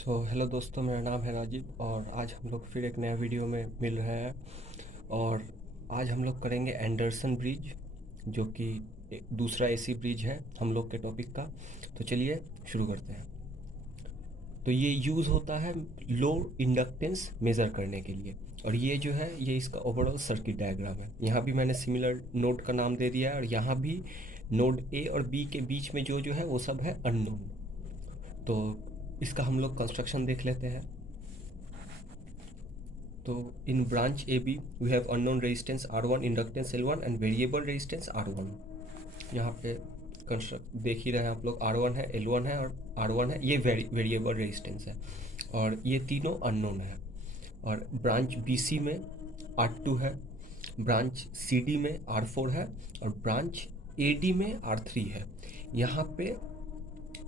Hello दोस्तों, मेरा नाम है राजीव और आज हम लोग फिर एक नया वीडियो में मिल रहे हैं। और आज हम लोग करेंगे एंडरसन ब्रिज, जो कि एक दूसरा एसी ब्रिज है हम लोग के टॉपिक का। तो चलिए शुरू करते हैं। तो ये यूज़ होता है लो इंडक्टेंस मेज़र करने के लिए। और ये जो है ये इसका ओवरऑल सर्किट डायग्राम है। यहाँ भी मैंने सिमिलर नोड का नाम दे दिया है और यहाँ भी नोड ए और बी के बीच में जो जो है वो सब है अननोन। तो इसका हम लोग कंस्ट्रक्शन देख लेते हैं। तो in branch A B we have unknown resistance R1, inductance L1 and variable resistance R1। यहाँ पे कंस्ट्रक्ट देख ही रहे हैं आप लोग, R1 है, L1 है और R1 है। ये वेरिएबल रेजिस्टेंस है और ये तीनों अननोन है। और ब्रांच BC में R2 है, ब्रांच CD में R4 है और ब्रांच AD में R3 है। यहाँ पे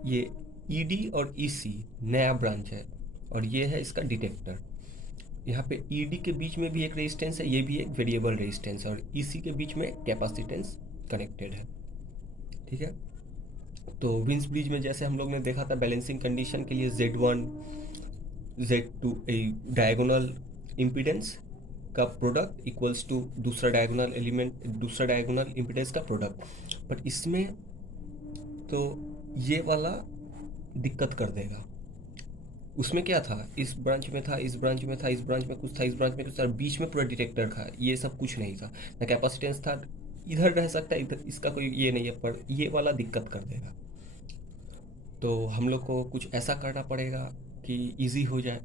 ये ED और EC नया ब्रांच है और ये है इसका डिटेक्टर। यहाँ पे ED के बीच में भी एक रेजिस्टेंस है, ये भी एक वेरिएबल रेजिस्टेंस है और EC के बीच में कैपेसिटेंस कनेक्टेड है। ठीक है। तो विंस ब्रिज में जैसे हम लोग ने देखा था, बैलेंसिंग कंडीशन के लिए Z1 Z2 डायगोनल इम्पीडेंस का प्रोडक्ट इक्वल्स टू दूसरा डायगोनल एलिमेंट, दूसरा डायगोनल इम्पीडेंस का प्रोडक्ट। बट इसमें तो ये वाला दिक्कत कर देगा। उसमें क्या था, इस ब्रांच में था, इस ब्रांच में था, इस ब्रांच में कुछ था, इस ब्रांच में कुछ था, बीच में पूरा डिटेक्टर था। ये सब कुछ नहीं था, ना कैपेसिटेंस था। इधर रह सकता है, इधर इसका कोई ये नहीं है, पर ये वाला दिक्कत कर देगा। तो हम लोग को कुछ ऐसा करना पड़ेगा कि इजी हो जाए।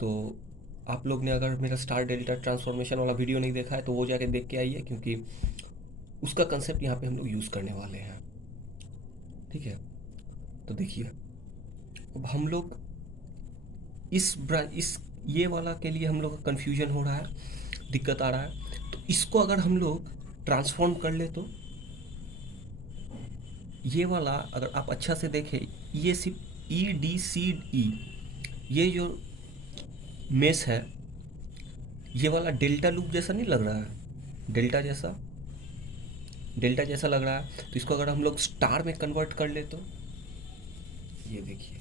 तो आप लोग ने अगर मेरा स्टार डेल्टा ट्रांसफॉर्मेशन वाला वीडियो नहीं देखा है तो वो जाके देख के आइए, क्योंकि उसका कंसेप्ट यहाँ पे हम लोग यूज़ करने वाले हैं। ठीक है। तो देखिए, अब हम लोग इस ये वाला के लिए हम लोग का कन्फ्यूजन हो रहा है, दिक्कत आ रहा है। तो इसको अगर हम लोग ट्रांसफॉर्म कर ले तो ये वाला अगर आप अच्छा से देखें, ये सिर्फ EDCE, ये जो मेस है, ये वाला डेल्टा लूप जैसा नहीं लग रहा है? डेल्टा जैसा लग रहा है। तो इसको अगर हम लोग स्टार में कन्वर्ट कर ले तो ये देखिए,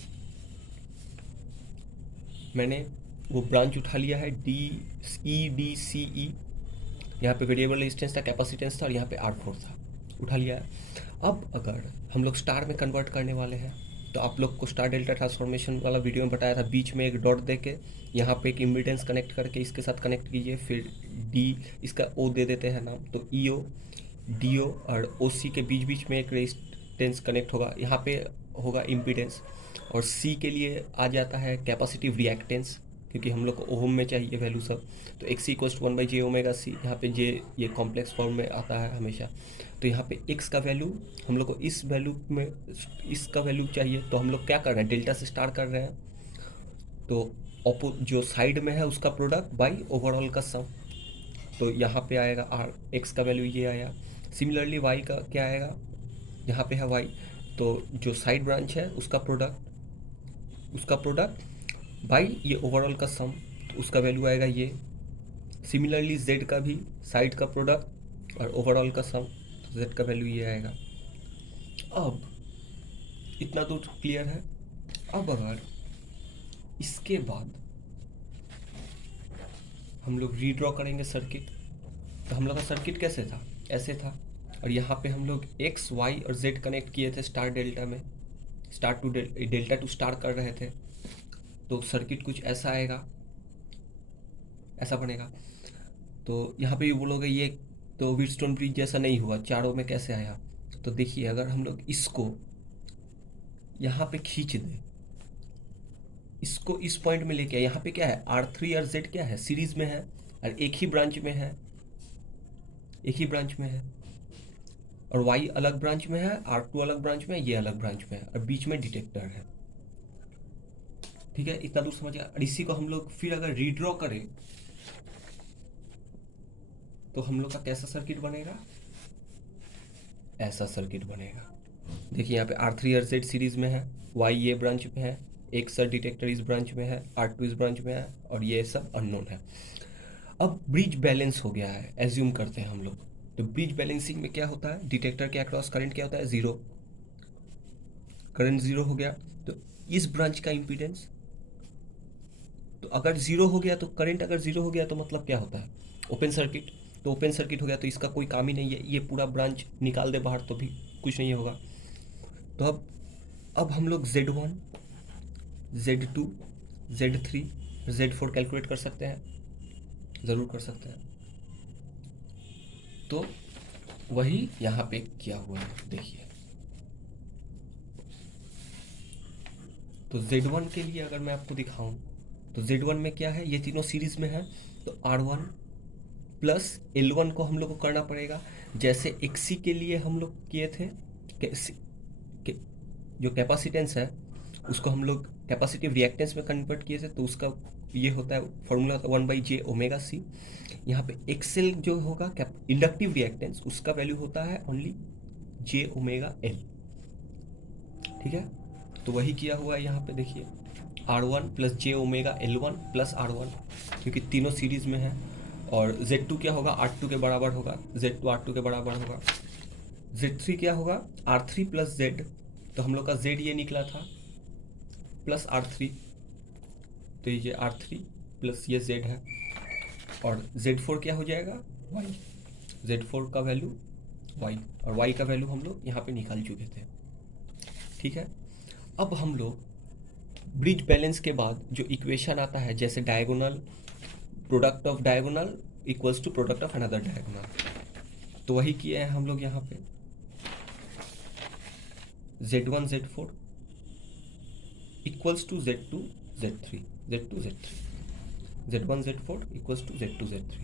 मैंने वो ब्रांच उठा लिया है DEDCE। यहाँ पे वेरिएबल रेजिस्टेंस था, कैपेसिटेंस था और यहाँ पे R4 था, उठा लिया है। अब अगर हम लोग स्टार में कन्वर्ट करने वाले हैं तो आप लोग को स्टार डेल्टा ट्रांसफॉर्मेशन वाला वीडियो में बताया था, बीच में एक डॉट दे के यहाँ पे एक इम्पीडेंस कनेक्ट करके इसके साथ कनेक्ट कीजिए, फिर डी इसका O दे देते हैं नाम, तो EO DO और OC के बीच बीच में एक रेजिस्टेंस कनेक्ट होगा, यहाँ पे होगा इम्पीडेंस। और C के लिए आ जाता है कैपेसिटिव रिएक्टेंस, क्योंकि हम लोग को ओम में चाहिए वैल्यू सब। तो XC equals to 1/j omega C, यहाँ पे J ये कॉम्प्लेक्स फॉर्म में आता है हमेशा। तो यहाँ पे X का वैल्यू हम लोग को इस वैल्यू में इसका वैल्यू चाहिए, तो हम लोग क्या कर रहे हैं, डेल्टा से स्टार कर रहे हैं। तो जो साइड में है उसका प्रोडक्ट बाई ओवरऑल का सम। तो यहाँ पे आएगा X का वैल्यू ये आया। सिमिलरली Y का क्या आएगा, यहाँ पे है Y, तो जो साइड ब्रांच है उसका प्रोडक्ट बाई ये ओवरऑल का सम, तो उसका वैल्यू आएगा ये। सिमिलरली Z का भी साइड का प्रोडक्ट और ओवरऑल का सम, तो Z का वैल्यू ये आएगा। अब इतना तो क्लियर है। अब अगर इसके बाद हम लोग रीड्रॉ करेंगे सर्किट, तो हम लोग का सर्किट कैसे था, ऐसे था। और यहाँ पे हम लोग X, Y और Z कनेक्ट किए थे स्टार डेल्टा में, star to delta to star कर रहे थे। तो सर्किट कुछ ऐसा आएगा, ऐसा बनेगा। तो यहाँ पे भी बोलोगे ये तो व्हीटस्टोन ब्रिज जैसा नहीं हुआ, चारों में कैसे आया? तो देखिए, अगर हम लोग इसको यहाँ पे खींच दें, इसको इस पॉइंट में लेके आए, यहाँ पे क्या है, R3 और Z क्या है, सीरीज में है और एक ही ब्रांच में है, और Y अलग ब्रांच में है, R2 अलग ब्रांच में है, ये अलग ब्रांच में है और बीच में डिटेक्टर है। ठीक है, इतना दूर समझ गया। और इसी को हम लोग फिर अगर रीड्रॉ करें तो हम लोग का कैसा सर्किट बनेगा, ऐसा सर्किट बनेगा। देखिए, यहाँ पे R3 और Z सीरीज में है, Y ये ब्रांच में है, एक सर डिटेक्टर इस ब्रांच में है, R2 इस ब्रांच में है और ये सब अननोन है। अब ब्रिज बैलेंस हो गया है, एज्यूम करते हैं हम लोग। तो ब्रिज बैलेंसिंग में क्या होता है, डिटेक्टर के अक्रॉस करंट क्या होता है, जीरो, करंट जीरो हो गया। तो इस ब्रांच का इम्पीडेंस अगर ज़ीरो हो गया तो करंट अगर ज़ीरो हो गया तो मतलब क्या होता है, ओपन सर्किट। तो ओपन सर्किट हो गया तो इसका कोई काम ही नहीं है, ये पूरा ब्रांच निकाल दे बाहर तो भी कुछ नहीं होगा। तो अब हम लोग Z1, Z2, Z3, Z4 calculate कर सकते हैं, ज़रूर कर सकते हैं। तो वही यहाँ पे किया हुआ है, देखिए। तो Z1 के लिए अगर मैं आपको दिखाऊं तो Z1 में क्या है, ये तीनों सीरीज में है। तो R1 प्लस L1 को हम लोग को करना पड़ेगा, जैसे XC के लिए हम लोग किए थे कि, कि जो कैपेसिटेंस है उसको हम लोग कैपेसिटिव रिएक्टेंस में कन्वर्ट किए थे, तो उसका ये होता है फॉर्मूला 1/j⍵c। यहाँ पे XL जो होगा इंडक्टिव रिएक्टेंस, उसका वैल्यू होता है ओनली j⍵L। ठीक है, तो वही किया हुआ है यहाँ पे, देखिए R1 plus j⍵L1 plus R1, क्योंकि तीनों सीरीज में है। और Z2 क्या होगा, R2 के बराबर होगा, Z2 R2 के बराबर होगा। Z3 क्या होगा, R3 प्लस Z, तो हम लोग का Z ये निकला था प्लस R3, तो ये R3 प्लस ये Z है। और Z4 क्या हो जाएगा, Y, Z4 का वैल्यू Y, और Y का वैल्यू हम लोग यहाँ पे निकाल चुके थे। ठीक है, अब हम लोग ब्रिज बैलेंस के बाद जो इक्वेशन आता है, जैसे diagonal, product of diagonal equals to product of another diagonal, तो वही किए हैं हम लोग यहाँ पे। Z1 Z4 equals to Z2 Z3, Z2 Z3, Z1 Z4 equals to Z2 Z3।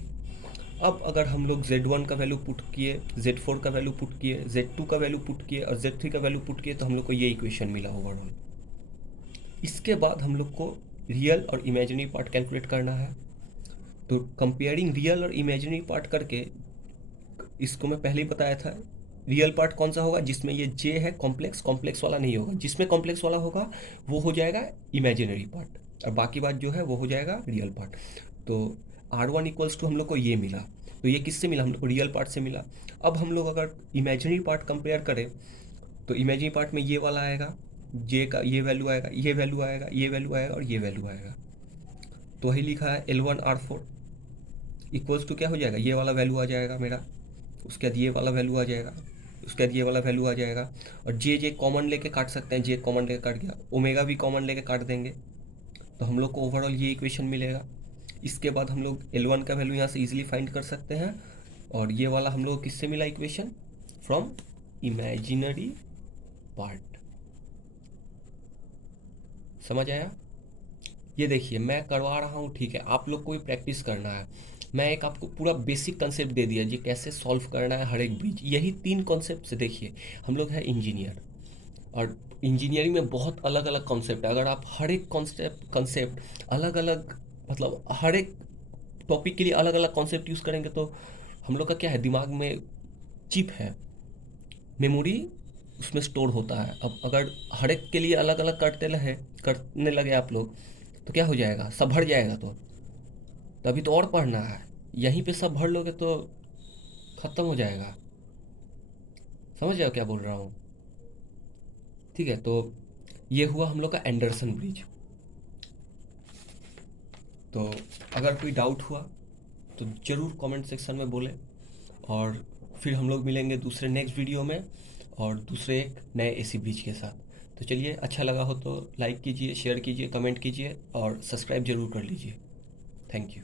अब अगर हम लोग Z1 का वैल्यू पुट किए, Z4 का वैल्यू पुट किए, Z2 का वैल्यू पुट किए और Z3 का वैल्यू पुट किए, तो हम लोग को ये इक्वेशन मिला ओवरऑल। इसके बाद हम लोग को रियल और इमेजिनरी पार्ट कैलकुलेट करना है। तो कंपेयरिंग रियल और इमेजिनरी पार्ट करके, इसको मैं पहले ही बताया था, रियल पार्ट कौन सा होगा, जिसमें ये J है कॉम्प्लेक्स, कॉम्प्लेक्स वाला नहीं होगा। जिसमें कॉम्प्लेक्स वाला होगा वो हो जाएगा इमेजिनरी पार्ट, और बाकी बात जो है वो हो जाएगा रियल पार्ट। तो R1 इक्वल्स टू हम लोग को ये मिला, तो ये किससे मिला, हम लोग को रियल पार्ट से मिला। अब हम लोग अगर इमेजिनरी पार्ट कंपेयर करें तो इमेजिनरी पार्ट में ये वाला आएगा, J का ये वैल्यू आएगा, ये वैल्यू आएगा, ये वैल्यू आएगा और ये वैल्यू आएगा। तो वही लिखा है L1 R4 इक्वल्स टू क्या हो जाएगा, ये वाला वैल्यू आ जाएगा मेरा, उसके बाद ये वाला वैल्यू आ जाएगा, उसके बाद ये वाला वैल्यू आ जाएगा। और जे कॉमन लेके काट सकते हैं, जे कॉमन लेके काट गया, ओमेगा भी कॉमन लेके काट देंगे, तो हम लोग को ओवरऑल ये इक्वेशन मिलेगा। इसके बाद हम लोग L1 का वैल्यू यहाँ से इजीली फाइंड कर सकते हैं। और ये वाला हम लोग किससे मिला इक्वेशन, फ्रॉम इमेजिनरी पार्ट। समझ आया? ये देखिए मैं करवा रहा हूँ, ठीक है, आप लोग को भी प्रैक्टिस करना है। मैं एक आपको पूरा बेसिक कंसेप्ट दे दिया जी, कैसे सॉल्व करना है हर एक ब्रिज। यही 3 कॉन्सेप्ट से, देखिए हम लोग हैं इंजीनियर, और इंजीनियरिंग में बहुत अलग अलग कॉन्सेप्ट है। अगर आप हर एक कंसेप्ट अलग अलग, मतलब हर एक टॉपिक के लिए अलग अलग कॉन्सेप्ट यूज़ करेंगे तो हम लोग का क्या है, दिमाग में चिप है, मेमोरी उसमें स्टोर होता है। अब अगर हर एक के लिए अलग अलग करने लगे आप लोग, तो क्या हो जाएगा, सब भर जाएगा। तो अभी तो और पढ़ना है, यहीं पे सब भर लोगे तो ख़त्म हो जाएगा। समझ जाओ क्या बोल रहा हूँ? ठीक है, तो ये हुआ हम लोग का एंडरसन ब्रिज। तो अगर कोई डाउट हुआ तो ज़रूर कमेंट सेक्शन में बोलें, और फिर हम लोग मिलेंगे दूसरे नेक्स्ट वीडियो में और दूसरे एक नए एसी ब्रिज के साथ। तो चलिए, अच्छा लगा हो तो लाइक कीजिए, शेयर कीजिए, कमेंट कीजिए और सब्सक्राइब ज़रूर कर लीजिए। Thank you.